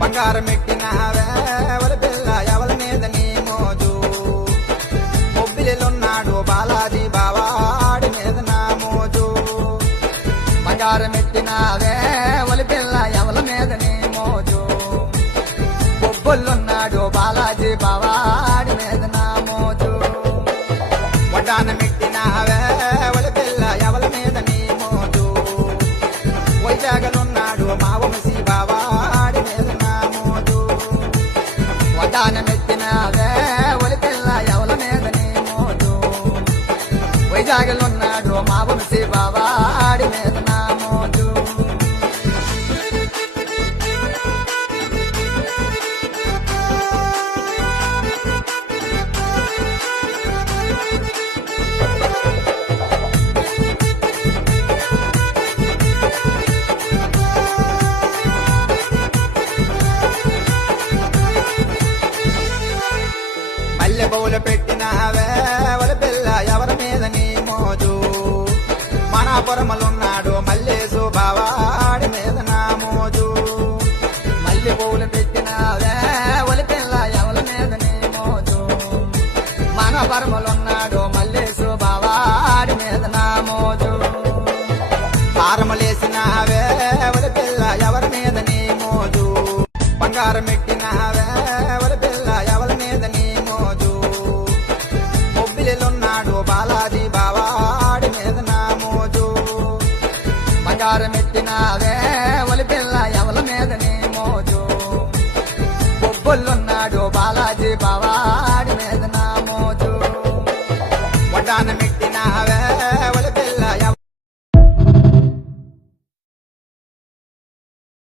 బంగారం ఎట్టినావే ఒల పిల్ల ఎవల మీద నీ మోజు బొబ్బిలిలున్నాడు బాలాజీ బావాడి మీద నా మోజు బంగారం ఎట్టినావే ఒల పిల్ల ఎవల మీద నీ మోజు బొబ్బులున్నాడు బాలాజీ బావాడి మీద నా మోజు వడ్డానం ఎట్టినావే ఒల పిల్ల ఎవల మీద నీ మోజు వైజాగలున్నాడు మా వంశీ బావాడి మీద నా మోజు వడ్డానమెత్తినావే ఒలి పిల్ల ఎవల మీద నీ మోజు వైజాగలున్నాడు మా వంశీ బావాడి మీద నా మోజు మల్లె బౌలు పెట్టినావే ఒల పిల్ల ఎవరి మీద నీ మోజు మనాపురములున్నాడు మల్లేసు బావాడి మీద నా మోజు మల్లె బౌలు పెట్టినావే ఒల పిల్ల ఎవరి మీద నీ మోజు మనాపురములున్నాడు మల్లేసు బావాడి మీద నా మోజు హారములేసినావే ఒల పిల్ల ఎవరి మీద నీ మోజు బంగారం ఎట్టినావే ఒల పిల్ల ఎవరి మీద నీ మోజు బొబ్బిలిలున్నాడు బాలాజీ బావాడి మీద నా మోజు బంగారం ఎట్టినావే